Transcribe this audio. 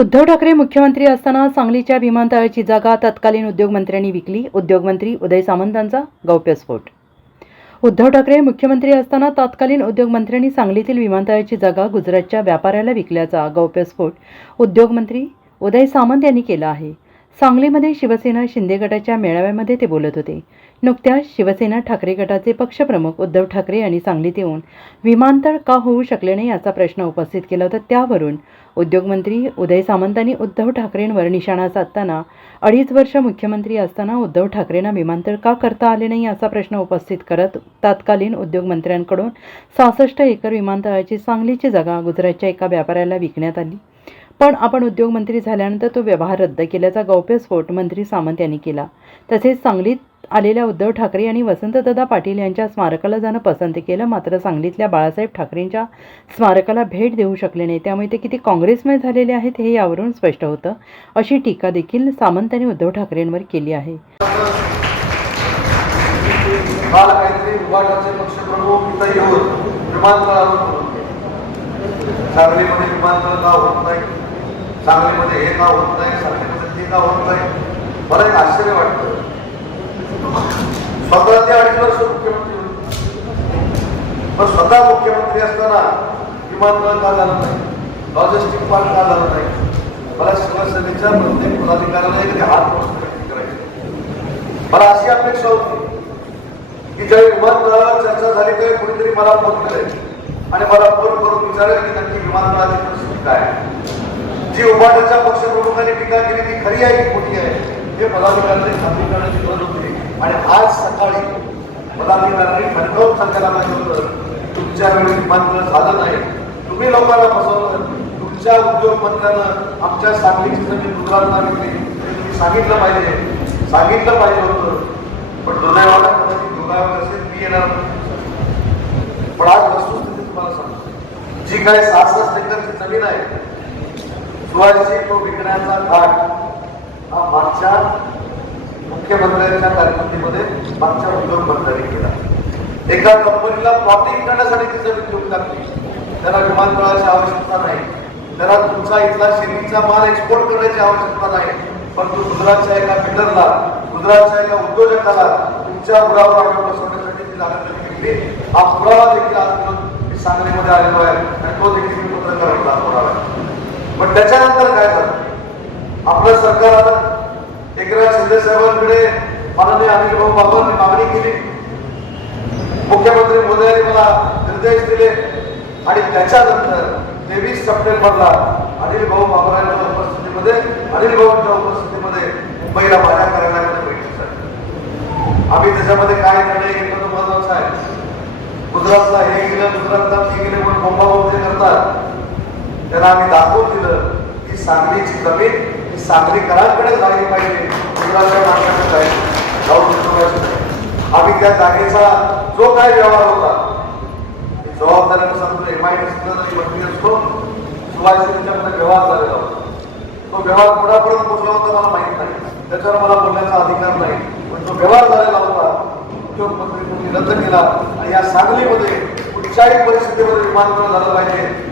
उद्धव ठाकरे मुख्यमंत्री असताना सांगलीच्या विमानतळाची जागा तत्कालीन उद्योगमंत्र्यांनी विकली. उद्योगमंत्री उदय सामंतांचा गौप्यस्फोट उद्धव ठाकरे मुख्यमंत्री असताना तत्कालीन उद्योगमंत्र्यांनी सांगलीतील विमानतळाची जागा गुजरातच्या व्यापाऱ्याला विकल्याचा गौप्यस्फोट उद्योगमंत्री उदय सामंत यांनी केला आहे. सांगलीमध्ये शिवसेना शिंदे गटाच्या मेळाव्यामध्ये ते बोलत होते. नुकत्याच शिवसेना ठाकरे गटाचे पक्षप्रमुख उद्धव ठाकरे यांनी सांगलीत येऊन विमानतळ का होऊ शकले नाही याचा प्रश्न उपस्थित केला होता त्यावरून उद्योगमंत्री उदय सामंतांनी उद्धव ठाकरेंवर निशाणा साधताना अडीच वर्ष मुख्यमंत्री असताना उद्धव ठाकरेंना विमानतळ का करता आले नाही असा प्रश्न उपस्थित करत तत्कालीन उद्योगमंत्र्यांकडून सहासष्ट एकर विमानतळाची सांगलीची जागा गुजरातच्या एका व्यापाऱ्याला विकण्यात आली. पण आपण उद्योगमंत्री झाल्यानंतर तो व्यवहार रद्द केल्याचा गौप्यस्फोट मंत्री सामंत यांनी केला. तसेच सांगलीत आलेल्या उद्धव ठाकरे यांनी वसंतदादा पाटील यांच्या स्मारकाला जाणं पसंत केलं मात्र सांगलीतल्या बाळासाहेब ठाकरेंच्या स्मारकाला भेट देऊ शकले नाही. त्यामुळे ते किती काँग्रेसमय झालेले आहेत हे यावरून स्पष्ट होतं. अशी टीका देखील सामंत यांनी उद्धव ठाकरेंवर केली आहे. काल काहीतरी पक्षप्रमुख इथं येऊन विमानतळावर सांगलीमध्ये विमानतळ का होत नाही. सांगलीमध्ये हे का होत नाही सांगलीमध्ये ते का होत नाही मला एक आश्चर्य वाटतं. स्वतः ते अडीच वर्ष मुख्यमंत्री होते. पण स्वतः मुख्यमंत्री असताना विमानतळ का झालं नाही? लॉजिस्टिक पार्क का झालं नाही? मला शिवसेनेच्या प्रत्येक पदाधिकाऱ्याला एक हात करायचे मला अशी अपेक्षा होती की ज्यावेळी विमानतळावर चर्चा झाली ते कुणीतरी मला फोन करेल आणि मला फोन करून विचारेल की नक्की विमानतळाची परिस्थिती काय आहे. जी उभाटाच्या पक्षप्रमुखांनी टीका केली ती खरी आहे की खोटी आहे हे पदाधिकाऱ्यांनी खात्री करण्याची गरज होती. आणि आज सकाळी पदाधिकाऱ्यांनी ठणकावून सांगायला पाहिजे होतं तुमच्या वेळी विमानतळ झालं नाही. तुम्ही लोकांना फसवलं तुमच्या उद्योगमंत्र्यानं आमच्या सांगलीची जमीन गुजरातला विकली तुम्ही सांगितलं पाहिजे. सांगितलं पाहिजे होतं पण दुर्दैवाला कदाचित योगायोग असेल मी येणार पण आज वस्तुस्थिती तुम्हाला सांगतो. जी काही सहासष्ट एकरची जमीन आहे सुवाची तो विकण्याचा घाट हा मागच्या मुख्यमंत्र्यांच्या कारकिर्दीमध्ये मागच्या उद्योग मंत्र्यांनी केला. एका कंपनीला प्लॉटिंग करण्यासाठी तिचं जमीन घेऊन लागली. त्याला विमानतळाची आवश्यकता नाही. त्याला तुमचा इथला शेतीचा माल एक्सपोर्ट करण्याची आवश्यकता नाही. परंतु गुजरातच्या एका बिल्डरला गुजरातच्या एका उद्योजकाला तुमच्या मुलावर बसवण्यासाठी ती जागा घेतली म्हणजे हा पुरावा देखील आज मी सांगलीमध्ये आलेलो आहे. आणि तो देखील मी पत्रकारांना दाखवणार पण त्याच्यानंतर काय झालं? आपलं सरकार आता एकनाथ शिंदे साहेबांकडे माननीय अनिल भाऊ बाबांनी मागणी केली. मुख्यमंत्री मोदयांनी मला निर्देश दिले. आणि त्याच्यानंतर तेवीस सप्टेंबरला अनिल भाऊ बाबरांच्या उपस्थितीमध्ये अनिल भाऊंच्या उपस्थितीमध्ये मुंबईला माझ्या कार्यालयामध्ये बैठक झाली. आम्ही त्याच्यामध्ये काय निर्णय घेतलं तो महत्त्वाचा आहे. गुजरातला हे गेलं गुजरातला ते गेले म्हणून बोंबाबोंब करतात त्याला आम्ही दाखवून दिलं. की सांगलीची जमीन ही सांगलीकरांकडे झाली पाहिजे. गुजरातच्या माणसाकडे पाहिजे जाऊन आम्ही त्या जागेचा जो काय व्यवहार होता ती जबाबदारीनुसार एम आय डी मंत्री असतो. सुभाषिंच्यामध्ये व्यवहार झालेला होता. तो व्यवहार कोणापर्यंत पोहोचला होता मला माहीत नाही. त्याच्यावर मला बोलण्याचा अधिकार नाही. पण तो व्यवहार झालेला होता उद्योगमंत्री तुम्ही रद्द केला आणि या सांगलीमध्ये कुठच्याही परिस्थितीमध्ये विमानतळ झालं पाहिजे.